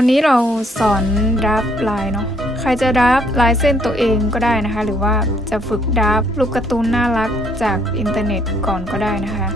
วันนี้เราสอนดราฟลายเนาะใครจะดราฟลายเส้นตัวเองก็ได้นะคะหรือว่าจะฝึกดราฟรูปการ์ตูนน่ารักจากอินเทอร์เน็ตก่อนก็ได้นะคะ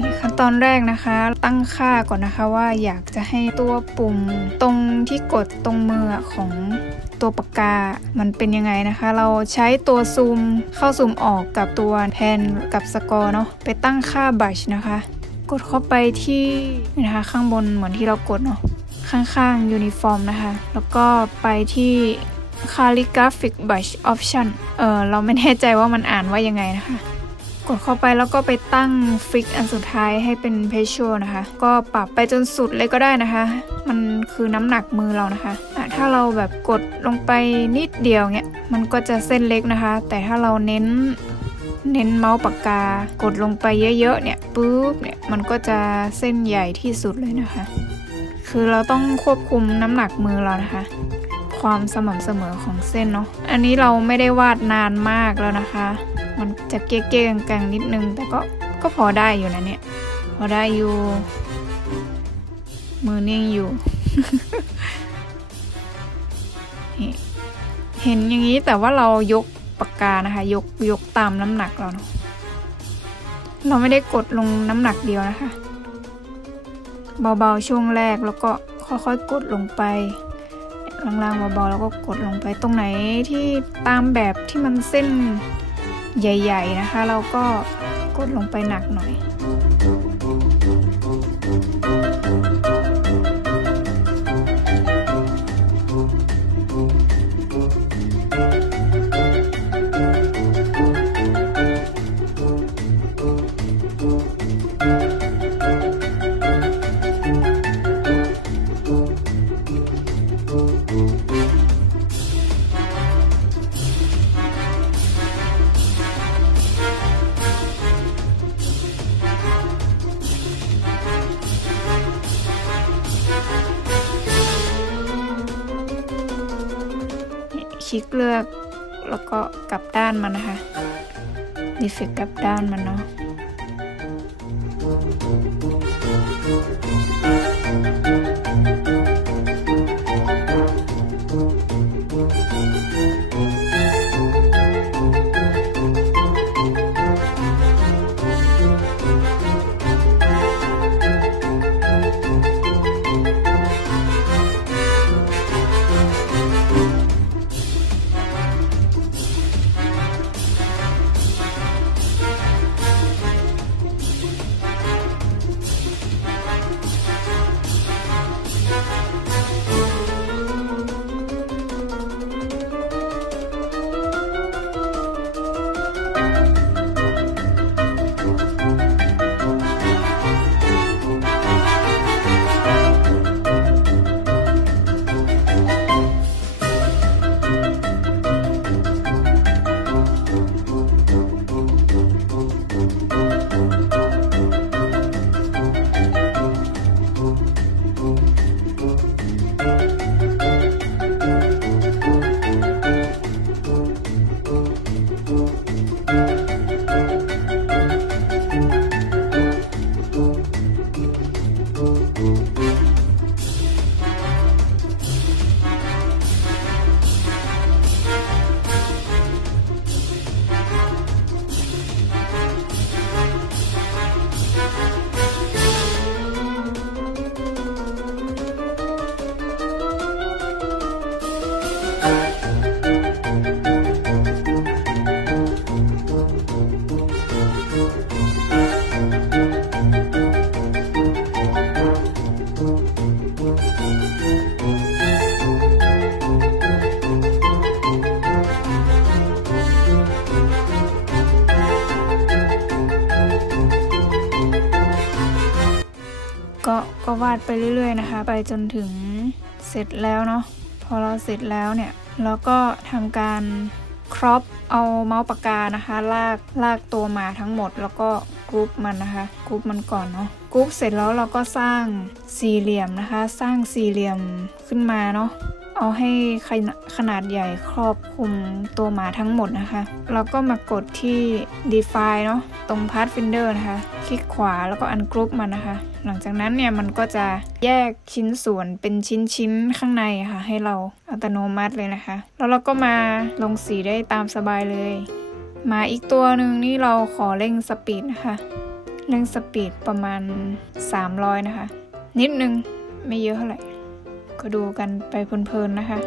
นี่ขั้นตอนแรกนะคะตั้งค่าก่อนนะคะว่าอยากจะให้ตัวปุ่มตรงที่กดตรงมือของตัวปากกามันเป็นยังไงนะคะเราใช้ตัวซูมเข้าซูมออกกับตัวแพนกับสกอร์เนาะไปตั้งค่าบัชนะคะกดเข้าไปที่นะคะข้างบนเหมือนที่เรากดเนาะข้างๆ Uniform นะคะแล้วก็ไปที่ Calligraphic Brush Option เราไม่แน่ใจว่ามันอ่านว่ายังไงนะคะกดเข้าไปแล้วก็ไปตั้งฟิกอันสุดท้ายให้เป็น Pressure นะคะก็ปรับไปจนสุดเลยก็ได้นะคะมันคือน้ำหนักมือเรานะคะถ้าเราแบบกดลงไปนิดเดียวเงี้ยมันก็จะเส้นเล็กนะคะแต่ถ้าเราเน้นเมาส์ปากกากดลงไปเยอะๆเนี่ยปุ๊บเนี่ยมันก็จะเส้นใหญ่ที่สุดเลยนะคะคือเราต้องควบคุมน้ำหนักมือเรานะคะความสม่ำเสมอของเส้นเนาะอันนี้เราไม่ได้วาดนานมากแล้วนะคะมันจะเก๊ๆกังๆนิดนึงแต่ก็พอได้อยู่นะเนี่ยพอได้อยู่มือนิ่งอยู่ เห็นอย่างนี้แต่ว่าเรายกปากกานะคะยกตามน้ำหนักเราเนาะเราไม่ได้กดลงน้ำหนักเดียวนะคะเบาๆช่วงแรกแล้วก็ค่อยๆกดลงไปล่างๆเบาๆแล้วก็กดลงไปตรงไหนที่ตามแบบที่มันเส้นใหญ่ๆนะคะเราก็กดลงไปหนักหน่อยคลิกเลือกแล้วก็กลับด้านมันนะคะดีเฟกต์กลับด้านมันเนาะก็วาดไปเรื่อยๆนะคะไปจนถึงเสร็จแล้วเนาะพอเราเสร็จแล้วเนี่ยเราก็ทำการครอปเอาเมาส์ปากกานะคะลากตัวมาทั้งหมดแล้วก็กรุ๊ปมันนะคะกรุ๊ปมันก่อนเนาะกรุ๊ปเสร็จแล้วเราก็สร้างสี่เหลี่ยมนะคะสร้างสี่เหลี่ยมขึ้นมาเนาะ เอาให้ขนาดใหญ่ครอบคลุมตัวหมาทั้งหมดนะคะแล้วก็มากดที่ define เนาะตรง pathfinder นะคะคลิกขวาแล้วก็ ungroup มันนะคะหลังจากนั้นเนี่ยมันก็จะแยกชิ้นส่วนเป็นชิ้นข้างในค่ะให้เราอัตโนมัติเลยนะคะแล้วเราก็มาลงสีได้ตามสบายเลยหมาอีกตัวหนึ่งนี่เราขอเร่งสปีดนะคะเร่งสปีดประมาณ300นะคะนิดนึงไม่เยอะเท่าไหร่ก็ดูกันไปเพลินๆนะคะ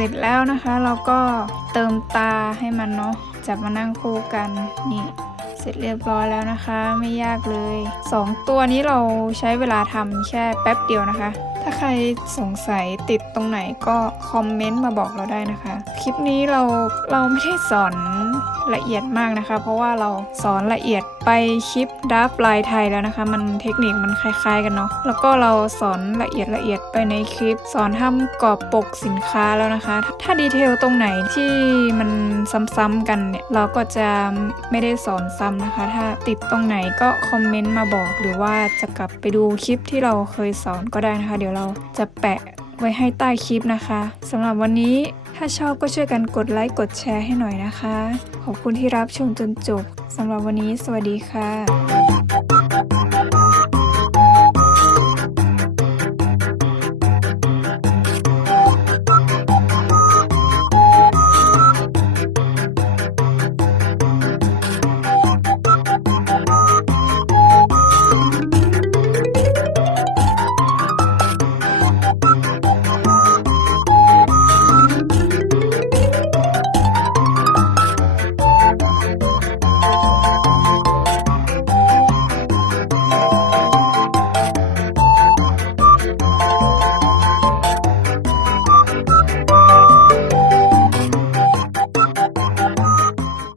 ร็จแล้วนะคะเราก็เติมตาให้มันเนาะจับมานั่งคู่กันนี่เสร็จเรียบร้อยแล้วนะคะไม่ยากเลย2ตัวนี้เราใช้เวลาทำแค่แป๊บเดียวนะคะถ้าใครสงสัยติดตรงไหนก็คอมเมนต์มาบอกเราได้นะคะคลิปนี้เราไม่ได้สอนละเอียดมากนะคะเพราะว่าเราสอนละเอียดไปคลิปดับลายไทยแล้วนะคะมันเทคนิคมันคล้ายๆกันเนาะแล้วก็เราสอนละเอียดไปในคลิปสอนทำกรอบปกสินค้าแล้วนะคะถ้าดีเทลตรงไหนที่มันซ้ำๆกันเนี่ยเราก็จะไม่ได้สอนซ้ำนะคะถ้าติดตรงไหนก็คอมเมนต์มาบอกหรือว่าจะกลับไปดูคลิปที่เราเคยสอนก็ได้นะคะเดี๋ยวเราจะแปะไว้ให้ใต้คลิปนะคะสำหรับวันนี้ถ้าชอบก็ช่วยกันกดไลค์กดแชร์ให้หน่อยนะคะขอบคุณที่รับชมจนจบสำหรับวันนี้สวัสดีค่ะ